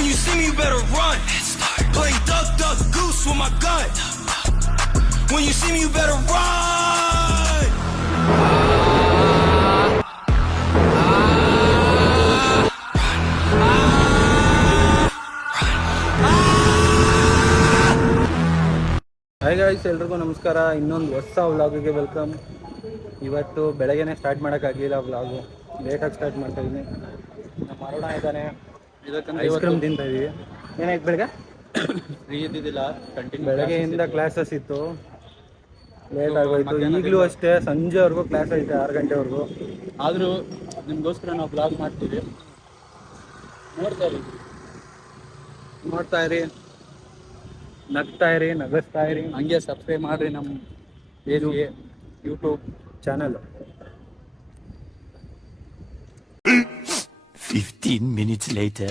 When you see me, you better run. Play duck, duck, goose with my gun. When you see me, you better run. Hi guys, ಎಲ್ರಿಗೂ ನಮಸ್ಕಾರ. ಇನ್ನೊಂದು ಹೊಸ ವ್ಲಾಗಿಗೆ welcome. ಇವತ್ತು ಬೆಳಗ್ಗೆನೇ start ಮಾಡೋಕ್ಕಾಗಲಿಲ್ಲ vlog, ಲೇಟಾಗಿ start ಮಾಡ್ತಾಯಿದ್ದೀನಿ. ನಮ್ಮ ಅರುಣ ಇದ್ದಾನೆ, ಐಸ್ ಕ್ರೀಮ್ ತಿಂತಾ ಇದ್ದೀವಿ. ಏನಾಯ್ತು ಬೆಳಗ್ಗೆ? ಫ್ರೀ ಇದ್ದಿದ್ದಿಲ್ಲ, ಬೆಳಗ್ಗೆಯಿಂದ ಕ್ಲಾಸಸ್ ಇತ್ತು, ಲೇಟ್ ಆಗೋಯ್ತು. ಈಗಲೂ ಅಷ್ಟೇ, ಸಂಜೆವರೆಗೂ ಕ್ಲಾಸ್ ಐತೆ, 6 ಗಂಟೆವರೆಗೂ. ಆದರೂ ನಿಮಗೋಸ್ಕರ ನಾವು ವ್ಲಾಗ್ ಮಾಡ್ತೀವಿ, ನೋಡ್ತಾ ಇರಿ, ನಗ್ತಾ ಇರಿ, ನಗಿಸ್ತಾ ಇರಿ. ಹಂಗೆ ಸಬ್ಸ್ಕ್ರೈಬ್ ಮಾಡಿರಿ ನಮ್ಮ ಪೇಜ್ಗೆ, YouTube channel. 15 minutes later.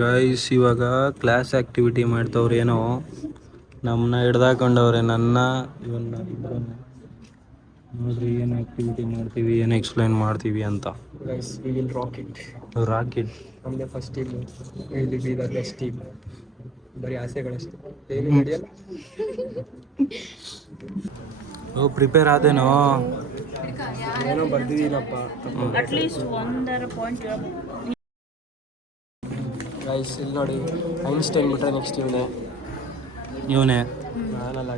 Guys, ಇವಾಗ ಕ್ಲಾಸ್ ಆ್ಯಕ್ಟಿವಿಟಿ ಮಾಡ್ತವ್ರು. ಏನೋ ನಮ್ಮನ್ನ ಹಿಡ್ದಾಕೊಂಡವ್ರೆ, ನನ್ನ ಇವನ್ನ ಇಬ್ಬರನ್ನ. ನೋಡ್ರಿ ಏನು ಆ್ಯಕ್ಟಿವಿಟಿ ಮಾಡ್ತೀವಿ, ಏನು ಎಕ್ಸ್ಪ್ಲೈನ್ ಮಾಡ್ತೀವಿ ಅಂತ. Guys, we will rock it. Rocket From the first team, we will be the best team. ಬರೀ ಆಸೆಗಳಷ್ಟೇ, ಏನು ನಡೆಯಲ್ಲ. ಓ, ಪ್ರಿಪೇರ್ ಆದೇನೋ? ಏನೋ ಬರ್ದಿದ್ದೀನಪ್ಪ. At least 1 point. ಗೈಸ್, ಇಲ್ಲಿ ನೋಡಿ, ಐನ್ಸ್ಟೈನ್ ಬಿಟ್ರೆ ನೆಕ್ಸ್ಟ್ ಇವನೇ ನಾನಲ್ಲ.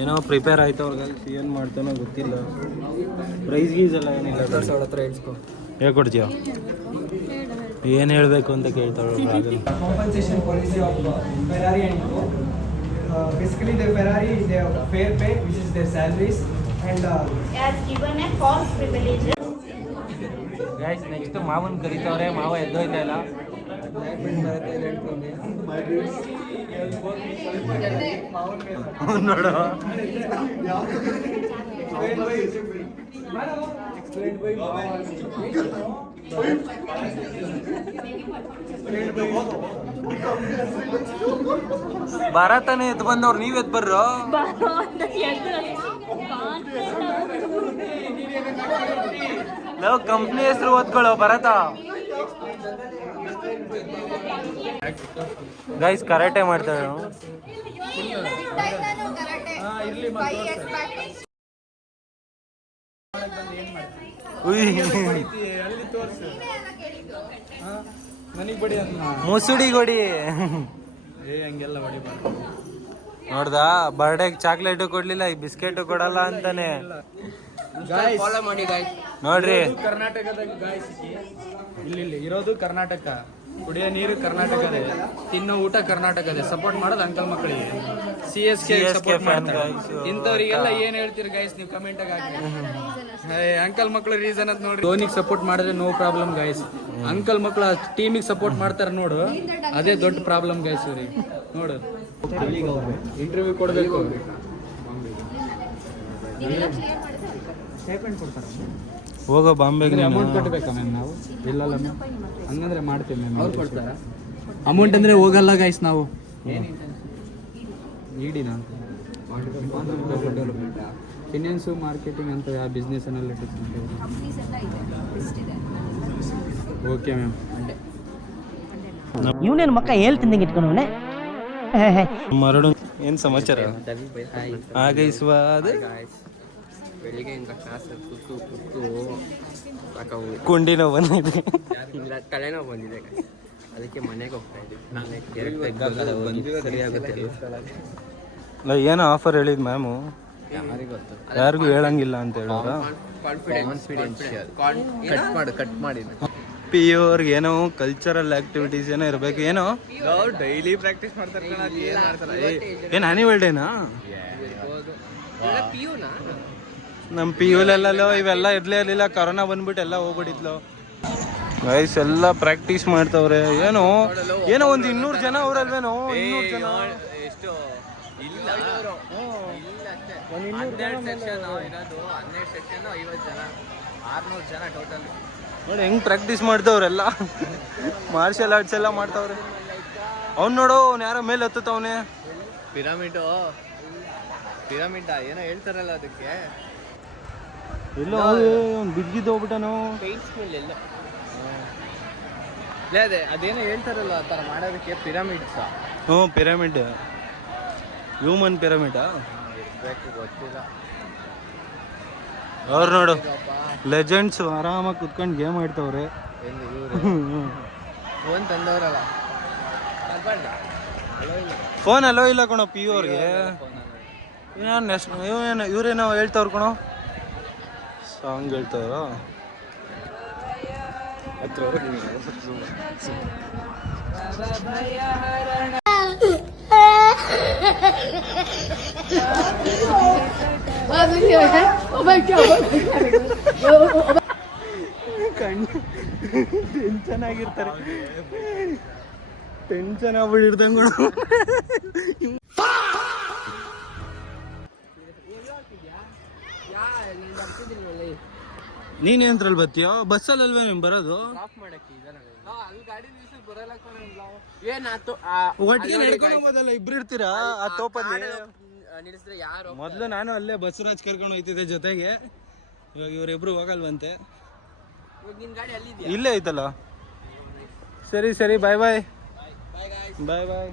ಏನೋ ಪ್ರಿಪೇರ್ ಆಯ್ತು ಅವ್ರಿಗೆ. ಏನು ಮಾಡ್ತಾನೋ ಗೊತ್ತಿಲ್ಲ. ಪ್ರೈಸ್ ಗೀಸ್ ಎಲ್ಲ ಏನಿಲ್ಲ. ಅವ್ರ ಹತ್ರ ಹೇಳ್ಸ್ಕೊ. ಹೇಳ್ಕೊಡ್ತೀಯ? ಏನು ಹೇಳಬೇಕು ಅಂತ ಕೇಳ್ತಾಳೆ. Compensation policy of Ferrari and Pro. Basically, the Ferrari, they have fair pay, which is their salaries, and As given a false privileges. Guys, next ಮಾವನ್ ಕರಿತವ್ರೆ. ಮಾವ ಎದ್ದೋಯ್ತಾ ಇಲ್ಲ. ನೋಡು, ಭಾರತನೇ ಎದ್ದು ಬಂದವ್ರು, ನೀವ್ ಎದ್ದು ಬರ್ರೋ. ನಾವು ಕಂಪ್ನಿ ಹೆಸರು ಓದ್ಕೊಳ್ಳೋ ಭರತ. ಗೈಸ್, ಕರಾಟೆ ಮಾಡ್ತಾರೆ. ಮುಸುಡಿ ಕೊಡಿ. ಹಂಗೆಲ್ಲ ಹೊಡಿಬಾರ್ದು. ನೋಡ್ದಾ, ಬರ್ಡೇಗೆ ಚಾಕ್ಲೇಟು ಕೊಡ್ಲಿಲ್ಲ, ಈ ಬಿಸ್ಕೆಟು ಕೊಡಲ್ಲ ಅಂತಾನೆ. ಫಾಲೋ ಮಾಡಿ ಗೈಸ್. ನೋಡ್ರಿ, ಕರ್ನಾಟಕದ ಗೈಸ್, ಇಲ್ಲಿ ಇರೋದು ಕರ್ನಾಟಕ, ಕುಡಿಯೋ ನೀರು ಕರ್ನಾಟಕದೇ, ತಿನ್ನೋ ಊಟ ಕರ್ನಾಟಕದೇ. ಸಪೋರ್ಟ್ ಮಾಡೋದು ಅಂಕಲ್ ಮಕ್ಕಳಿಗೆ. CSK ಸಪೋರ್ಟ್ ಮಾಡ್ತಾರೆ. ಇಂಥವ್ರಿಗೆಲ್ಲ ಏನ್ ಹೇಳ್ತೀರಿ ಗೈಸ್ ನೀವು ಕಮೆಂಟ್ ಆಗಿ ಹಾಕಿ. ಅಂಕಲ್ ಮಕ್ಕಳು ರೀಸನ್ ಅಂತ ನೋಡ್ರಿ. ಧೋನಿಗೆ ಸಪೋರ್ಟ್ ಮಾಡಿದ್ರೆ ನೋ ಪ್ರಾಬ್ಲಮ್ ಗೈಸ್. ಅಂಕಲ್ ಮಕ್ಕಳು ಟೀಮಿಗೆ ಸಪೋರ್ಟ್ ಮಾಡ್ತಾರೆ ನೋಡು, ಅದೇ ದೊಡ್ಡ ಪ್ರಾಬ್ಲಮ್ ಗೈಸ್ ಇವ್ರಿಗೆ. ನೋಡು, ಇಂಟರ್ವ್ಯೂ ಕೊಡ್ಬೇಕು. ಹೋಗೋ ಬಾಂಬೆಗೆ. ಅಮೌಂಟ್ ಕೊಡ್ಬೇಕಾ ಮ್ಯಾಮ್ ನಾವು? ಇಲ್ಲ ಮ್ಯಾಮ್, ಹಂಗಂದ್ರೆ ಮಾಡ್ತೀವಿ ಮ್ಯಾಮ್. ಅವ್ರು ಕೊಡ್ತಾರ ಅಮೌಂಟ್ ಅಂದ್ರೆ ಹೋಗಲ್ಲ ಗೈಸ್ ನಾವು. ನೀಡಿನ ಡೆವಲಪ್ಮೆಂಟ್, ಫಿನಾನ್ಸು, ಮಾರ್ಕೆಟಿಂಗ್ ಅಂತ, ಯಾವ ಬಿಸ್ನೆಸ್ ಅನಾಲಿಟಿಕ್ಸ್ ಅಂತ. Okay ma'am. ಇವನೇನು ಮಕ್ಕ ಹೇಳ್ತಿದ್ದಂಗೆ ಇಟ್ಕೊಂಡವನೆ. ಮರಡು ಏನು ಸಮಾಚಾರ? ಆಗೈಸುವ ಅದು ಬೆಳಿಗ್ಗೆಯಿಂದ ಕ್ಲಾಸ್ ಕೂತು ಕುಂಡಿ ನೋವು ಬಂದಿದೆ. ಇಲ್ಲ, ತಲೆನೋವು ಬಂದಿದೆ, ಅದಕ್ಕೆ ಮನೆಗೆ ಹೋಗ್ತಾ ಇದ್ದೀವಿ. ಏನೋ ಆಫರ್ ಹೇಳಿದ್ ಮ್ಯಾಮು, ಯಾರಿಗೂ ಹೇಳಂಗಿಲ್ಲ ಅಂತ ಹೇಳೋರ. ಕಟ್ ಮಾಡಿ PU ಅವ್ರಿಗೆ ಏನೋ ಕಲ್ಚರಲ್ ಆಕ್ಟಿವಿಟೀಸ್ ಏನೋ ಇರಬೇಕು. ಏನೋ ಡೈಲಿ ಪ್ರಾಕ್ಟೀಸ್ ಮಾಡ್ತಾರೆ. ಏನು ಆನ್ಯುವಲ್ ಡೇನಾ? ನಮ್ಮ PUಲೆಲ್ಲೋ ಇವೆಲ್ಲ ಇರ್ಲೇ ಇರಲಿಲ್ಲ, ಕೊರೋನಾ ಬಂದ್ಬಿಟ್ಟು ಎಲ್ಲ ಹೋಗ್ಬಿಟ್ಟಿದ್ಲು. ಗೈಸ್ ಎಲ್ಲ ಪ್ರಾಕ್ಟೀಸ್ ಮಾಡ್ತವ್ರೆ. ಏನೋ ಏನೋ ಒಂದು 200 ಜನ ಅವರಲ್ವೇನೋ? 200 ಜನ ಎಷ್ಟು ಇಲ್ಲ, 12 ಸೆಕ್ಷನ್ ಇರೋದು, 12 ಸೆಕ್ಷನ್ 50 ಜನ, 600 ಜನ ಟೋಟಲ್. ನೋಡಿ ಹೆಂಗ್ ಪ್ರಾಕ್ಟೀಸ್ ಮಾಡ್ತವ್ರೆಲ್ಲ. ಮಾರ್ಷಲ್ ಆರ್ಟ್ಸ್ ಎಲ್ಲ ಮಾಡ್ತವ್ರೆ. ಅವ್ನು ನೋಡು, ಅವ್ನು ಯಾರೋ ಮೇಲೆ ಹತ್ತವನೆ. ಪಿರಮಿಡ್ ಏನೋ ಹೇಳ್ತಾರಲ್ಲ ಅದಕ್ಕೆ. ಎಲ್ಲೋ ಅವ್ನು ಬಿದ್ದಿದ್ದು ಹೋಗ್ಬಿಟ್ಟನು. ಪೇಂಟ್ ಸ್ಮೆಲ್ ಎಲ್ಲ ಅದೇ ಅದೇನೋ ಹೇಳ್ತಾರಲ್ಲ ಆ ಥರ ಮಾಡೋದಕ್ಕೆ ಪಿರಮಿಡ್ಸ್. ಹ್ಞೂ ಪಿರಮಿಡ್, ಹ್ಯೂಮನ್ ಪಿರಮಿಡಾ ಗೊತ್ತಿಲ್ಲ. ಅವ್ರು ನೋಡು ಲೆಜೆಂಡ್ಸ್ ಆರಾಮಾಗಿ ಕುತ್ಕೊಂಡು ಗೇಮ್ ಆಡ್ತವ್ರೆ. ಫೋನ್ ತಂದವ್ರಲ್ಲ, ಫೋನ್ ಅಲ್ಲೋ ಇಲ್ಲ ಕಣೋ ಪಿ ಯು ಅವ್ರಿಗೆ. ಇವ್ರೇನೋ ಹೇಳ್ತವ್ರು ಕಣೋ, ಸಾಂಗ್ ಹೇಳ್ತವ್ರ. ಟೆನ್ಷನ್ ಆಗಿರ್ತಾರೆ, ಟೆನ್ಷನ್ ಆಗ್ಬಿಟ್ಟಿರ್ದಂಗ. ನೀನೇಂದ್ರಲ್ಲಿ ಬರ್ತೀಯೋ? ಬಸ್ಸಲ್ಲಿ ಅಲ್ವೇ ನಿಮ್ ಬರೋದು? ಒಟ್ಟಿಗೆ ನಡ್ಕೊಂಡು ಹೋಗೋದಲ್ಲ, ಇಬ್ರು ಇರ್ತೀರಾ ಆ ತೋಪಲ್ಲಿ? ಮೊದ್ಲು ನಾನು ಅಲ್ಲೇ ಬಸವರಾಜ್ ಕರ್ಕೊಂಡು ಹೋಯ್ತಿದ್ದೆ ಜೊತೆಗೆ. ಇವಾಗ ಇವ್ರಿಬ್ರು ಹೋಗಲ್ವಂತೆ. ಇಲ್ಲೇ ಐತಲ್ಲ. ಸರಿ ಸರಿ, ಬಾಯ್ ಬಾಯ್ ಬಾಯ್ ಬಾಯ್.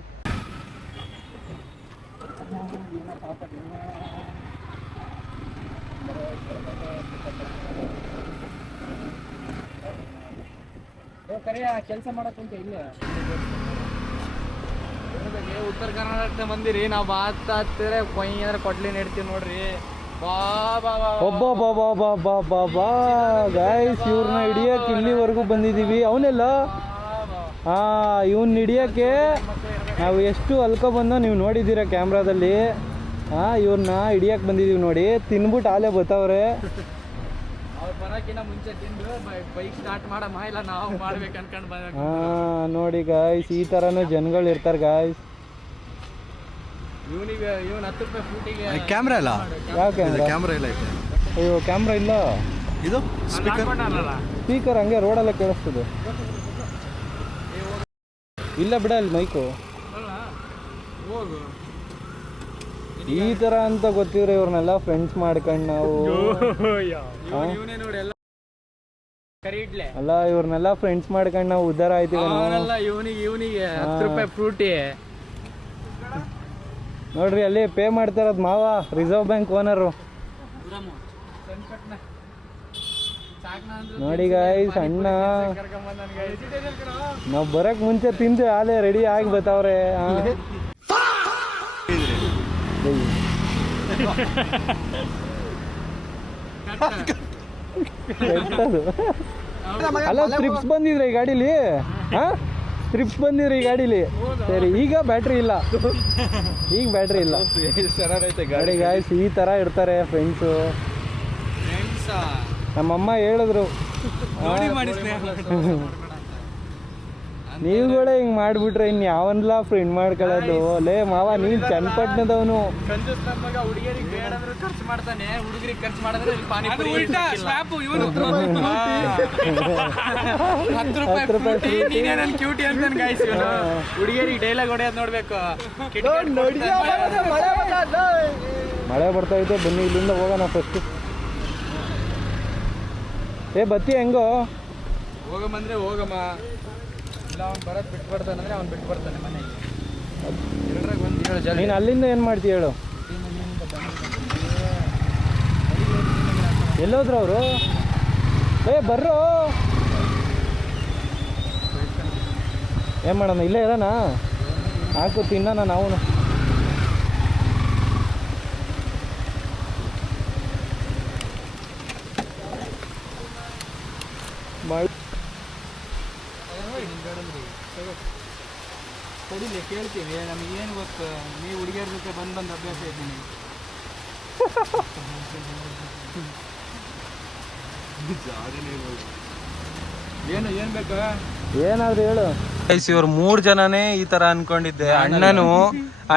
ಕೆಲಸ ಮಾಡಕ್ಕಂತ ಇಲ್ಲೇ ಉತ್ತರ ಕರ್ನಾಟಕ ಬಂದಿರಿ. ನಾವು ಬಾತ್ತಾರೆ ಕೊಯ್ ಅಂದ್ರೆ ಕೊಡ್ಲಿ ನೆಡ್ತೀವಿ ನೋಡ್ರಿ. ಒಬ್ಬ ಗಾಯ್ಸ್, ಇವ್ರನ್ನ ಹಿಡಿಯಕ್ಕೆ ಇಲ್ಲಿವರೆಗೂ ಬಂದಿದ್ದೀವಿ. ಅವನೆಲ್ಲ ಇವನ್ ಹಿಡಿಯೋಕ್ಕೆ ನಾವು ಎಷ್ಟು ಅಲ್ಕೊ ಬಂದೋ ನೀವು ನೋಡಿದ್ದೀರಾ ಕ್ಯಾಮ್ರಾದಲ್ಲಿ. ಇವ್ರನ್ನ ಹಿಡಿಯಕ್ಕೆ ಬಂದಿದ್ದೀವಿ ನೋಡಿ. ತಿನ್ಬಿಟ್ಟು ಆಲೇ ಬತ್ತವ್ರೆ. ಅವ್ರು ಬರೋಕ್ಕಿಂತ ಮುಂಚೆ ತಿಂದು ಬೈಕ್ ಸ್ಟಾರ್ಟ್ ಮಾಡಮ್ಮ, ಇಲ್ಲ ನಾವು ಮಾಡ್ಬೇಕು ಅನ್ಕೊಂಡು ಬಂದ. ನೋಡಿ ಗಾಯ್ಸ್, ಈ ಥರನೂ ಜನಗಳು ಇರ್ತಾರೆ ಗಾಯ್ಸ್. ಇವನಿಗೆ 10 ರೂಪಾಯಿ ಫೂಟಿಗೆ ಕ್ಯಾಮ್ರಾ ಇಲ್ಲ. ಯಾವ ಕ್ಯಾಮ್ರಾ ಇಲ್ಲ? ಅಯ್ಯೋ ಕ್ಯಾಮ್ರಾ ಇಲ್ಲ. ಇದು ಸ್ಪೀಕರ್ ಹಂಗೆ ರೋಡೆಲ್ಲ ಕೇಳಿಸ್ತದೆ. ಇಲ್ಲ ಬಿಡ ಅಲ್ಲಿ ಮೈಕು. ಹೋಗು. ಈ ತರ ಅಂತ ಗೊತ್ತಿದ್ರೆ ಇವ್ರನ್ನೆಲ್ಲ ಫ್ರೆಂಡ್ಸ್ ಮಾಡ್ಕೊಂಡು ನಾವು ಇವನೇ ನೋಡಿ ಎಲ್ಲ ಕರೀಡ್ಲೆ ಅಲ್ಲ, ಇವ್ರನ್ನೆಲ್ಲ ಫ್ರೆಂಡ್ಸ್ ಮಾಡ್ಕೊಂಡು ನಾವು ಉದ್ದಾರ ಆಯ್ತೀವಿ. ಇವನಿಗೆ 10 ರೂಪಾಯಿ ಫ್ರೂಟಿ ನೋಡ್ರಿ ಅಲ್ಲಿ ಪೇ ಮಾಡ್ತಾರದ್ ಮಾವ, ರಿಸರ್ವ್ ಬ್ಯಾಂಕ್ ಓನರು. ನೋಡಿ ಗಾಯ್ಸ್, ಅಣ್ಣ ನಾವ್ ಬರಕ್ ಮುಂಚೆ ತಿಂದು ಆಲೇ ರೆಡಿ ಆಗಿ ಬತ್ತವ್ರೆ. ಅಲ್ಲ ಟ್ರಿಪ್ಸ್ ಬಂದಿದ್ರೆ ಈ ಗಾಡೀಲಿ? ಟ್ರಿಪ್ಸ್ ಬಂದಿದ್ರೆ ಈ ಗಾಡೀಲಿ? ಸರಿ, ಈಗ ಬ್ಯಾಟ್ರಿ ಇಲ್ಲ. ಈಗ ಬ್ಯಾಟ್ರಿ ಇಲ್ಲ. ಗಾಡಿ ಗಾಯ್ಸ್ ಈ ತರ ಇರ್ತಾರೆ ಫ್ರೆಂಡ್ಸು. ನಮ್ಮಮ್ಮ ಹೇಳಿದ್ರು, ನೀವುಗಳೇ ಹಿಂಗ್ ಮಾಡ್ಬಿಟ್ರೆ ಇನ್ ಯಾವನ್ಲ ಫ್ರೆಂಡ್ ಮಾಡ್ಕೊಳ್ಳೋದು. ಲೇ ಮಾವ, ನೀನ್ ಚನ್ನಪಟ್ಟಣದವನು. ಹುಡುಗಿಯರಿಗೆ ಬೇಡಂದ್ರೆ ಖರ್ಚು ಮಾಡ್ತಾನೆ, ಹುಡುಗರಿಗೆ ಖರ್ಚು ಮಾಡಿದ್ರೆ 10 ರೂಪಾಯಿ ನೀನೇನನ್ ಕ್ಯೂಟಿ ಅಂತಾನೆ ಗಾಯ್ಸ್. ಹುಡುಗಿಯರಿಗೆ ಡೈಲಾಗ್ ಹೊಡೆಯೋದು ನೋಡ್ಬೇಕು. ಮಳೆ ಬರ್ತಾ ಇದೆ, ಬನ್ನಿ ಇಲ್ಲಿಂದ ಹೋಗೋಣ ಫಸ್ಟ್. ಬತ್ತಿ ಹೆಂಗೋ? ಹೋಗಮ್ಮಂದ್ರೆ ಹೋಗಮ್ಮ, ಇಲ್ಲ ಅವ್ನು ಬರೋದು ಬಿಟ್ಟು ಬರ್ತಾನಂದ್ರೆ ಅವ್ನು ಬಿಟ್ಟು ಬರ್ತಾನೆ ಮನೆಗೆ. ನೀನು ಅಲ್ಲಿಂದ ಏನು ಮಾಡ್ತೀಯ ಹೇಳು? ಎಲ್ಲೋದ್ರು ಅವರು? ಬರ್ರೋ, ಏನು ಮಾಡೋಣ? ಇಲ್ಲೇ ಇರೋಣ? ಹಾಕು ತಿನ್ನೋಣ ನಾವು. ಕೊಡಿಲಿ ಕೇಳ್ತೀವಿ, ನಮಗೇನು ಗೊತ್ತು? ನೀವು ಹುಡುಗಿಯರ ಜೊತೆ ಬಂದು ಅಭ್ಯಾಸ ಇದ್ದೀನಿ. ಏನು ಬೇಕು? ಏನಾದ್ರು ಹೇಳು. ಇವ್ರು 3 ಜನನೇ ಈ ತರ ಅನ್ಕೊಂಡಿದ್ದೆ.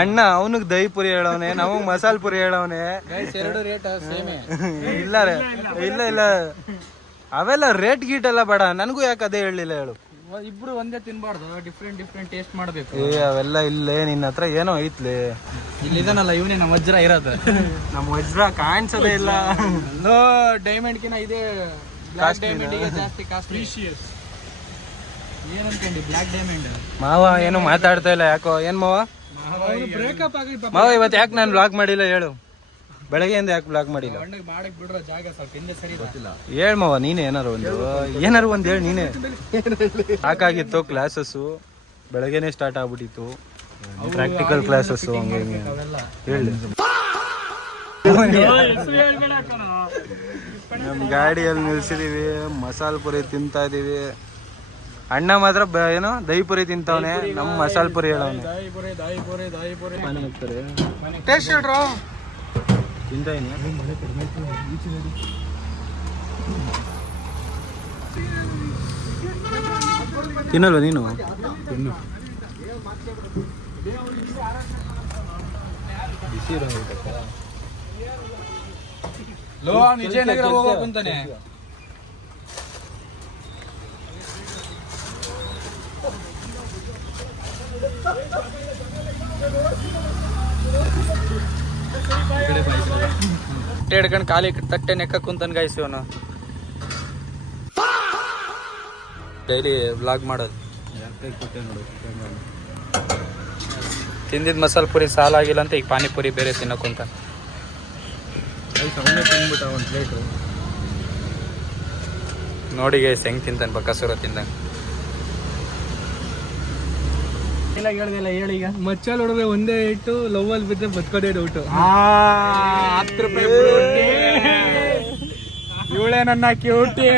ಅಣ್ಣ ಅವನಿಗೆ ದಹಿ ಪುರಿ ಹೇಳವನೆ, ನಮಗ್ ಮಸಾಲ ಪುರಿ ಹೇಳವನೆ. 2 ರೇಟ್ ಸೇಮೆ. ಇಲ್ಲ ಅವೆಲ್ಲ ರೇಟ್ ಗೀಟ್ ಎಲ್ಲ ಬೇಡ, ನನಗೂ ಯಾಕೆ ಅದೇ ಹೇಳಲಿಲ್ಲ ಹೇಳು? ಇಬ್ರು ಒಂದೇ ತಿನ್ಬಾರ್ದು, ಡಿಫ್ರೆಂಟ್ ಟೇಸ್ಟ್ ಮಾಡ್ಬೇಕು. ಅವೆಲ್ಲ ಇಲ್ಲೇ ನಿನ್ನ ಹತ್ರ ಏನೋ ಐತ್ಲಿ. ಇಲ್ಲಿದಾನಲ್ಲ ಇವನೇ ನಮ್ಮ ವಜ್ರ ಇರೋದು. ನಮ್ಮ ವಜ್ರ ಕಾಣಿಸೋದೇ ಇಲ್ಲ. ಡೈಮಂಡ್ ಕಿನ್ನ ಇದೆ, ಬ್ಲಾಕ್ ಡೈಮಂಡ್ ಗೆ ಜಾಸ್ತಿ ಕಾಸ್ಟ್ಲಿ. ಏನ್ ಅನ್ಕೊಂಡಿ ಬ್ಲಾಕ್ ಡೈಮಂಡ್ ಮಾವ ಏನು ಮಾತಾಡ್ತಾ ಇಲ್ಲ ಯಾಕೋ ಏನ್ ಮಾವ ಬ್ರೇಕಪ್ ಆಗಿ ಮಾವ ಇವತ್ತು ಯಾಕೆ ನಾನು ಬ್ಲಾಗ್ ಮಾಡಿಲ್ಲ ಹೇಳು, ಬೆಳಗ್ಗೆಯಿಂದ ಯಾಕೆ ಬ್ಲಾಗ್ ಮಾಡಿಲ್ಲ? ಮಾಡಕ್ ಬಿಡ್ರೋ ಜಾಗ ಸ್ವಲ್ಪ ಹಿಂದೆ ಸರಿ ಗೊತ್ತಿಲ್ಲ. ಹೇಳ್ ಮಾವ ನೀನೆ ಏನಾರು ಒಂದು ಹೇಳಿ ನೀನೆ. ಸಾಕಾಗಿತ್ತು ಕ್ಲಾಸಸ್ಸು, ಬೆಳಗ್ಗೆನೆ ಸ್ಟಾರ್ಟ್ ಆಗ್ಬಿಟ್ಟಿತ್ತು ಪ್ರಾಕ್ಟಿಕಲ್ ಕ್ಲಾಸಸ್ಸು, ಹಂಗೆ ಹಿಂಗೆ ಹೇಳಿ. ನಮ್ಮ ಗಾಡಿಯಲ್ಲಿ ನಿಲ್ಸಿದೀವಿ, ಮಸಾಲೆ ಪುರಿ ತಿಂತಾ ಇದೀವಿ. ಅಣ್ಣ ಮಾತ್ರ ಏನೋ ದಹಿ ಪುರಿ ತಿಂತಾವನೆ, ನಮ್ಮ ಮಸಾಲೆ ಪುರಿ ಹೇಳವನೆ. ಟೇಸ್ಟ್ ಹೇಳ್ರೋ. ತಿಂತಾ ತಿನ್ನಲ್ವ ನೀನು? ತಿನ್ನು. ಬಿಸಿ ಲೋ ವಿಜಯನಗರ ಹೋಗೋಕೆ ಅಂತಾನೆ. ಹಿಡ್ಕೊಂಡು ಖಾಲಿ ತಟ್ಟೆ ನೆಕ್ಕ ಕುಂತನ್ ಗಾಯ್ಸಿ ಅವನು ಡೈಲಿ ವ್ಲಾಗ್ ಮಾಡೋದು. ತಿಂದಿದ್ ಮಸಾಲೆ ಪುರಿ ಸಾಲ ಆಗಿಲ್ಲ ಅಂತ ಈಗ ಪಾನಿಪುರಿ ಬೇರೆ ತಿನ್ನಕ್ಕಂತ ನೋಡಿ ಗೈಸ್ ಹೆಂಗ್ ತಿಂತಾನೆ ಬಕ್ಕಸೂರ ತಿಂದಂಗ. ಹೇಳ್ದಿಲ್ಲ ಹೇಳಿ. ಈಗ ಮಚ್ಚಲ್ ಹೊಡೆದ್ರೆ ಒಂದೇ ಇಟ್ಟು ಲವ್ ಅಲ್ಲಿ ಬಿದ್ದರೆ ಬದುಕೋದೇ ಡೌಟು. 10 ರೂಪಾಯಿ ಇವಳೇ ನನ್ನ ಕ್ಯೂಟಿ.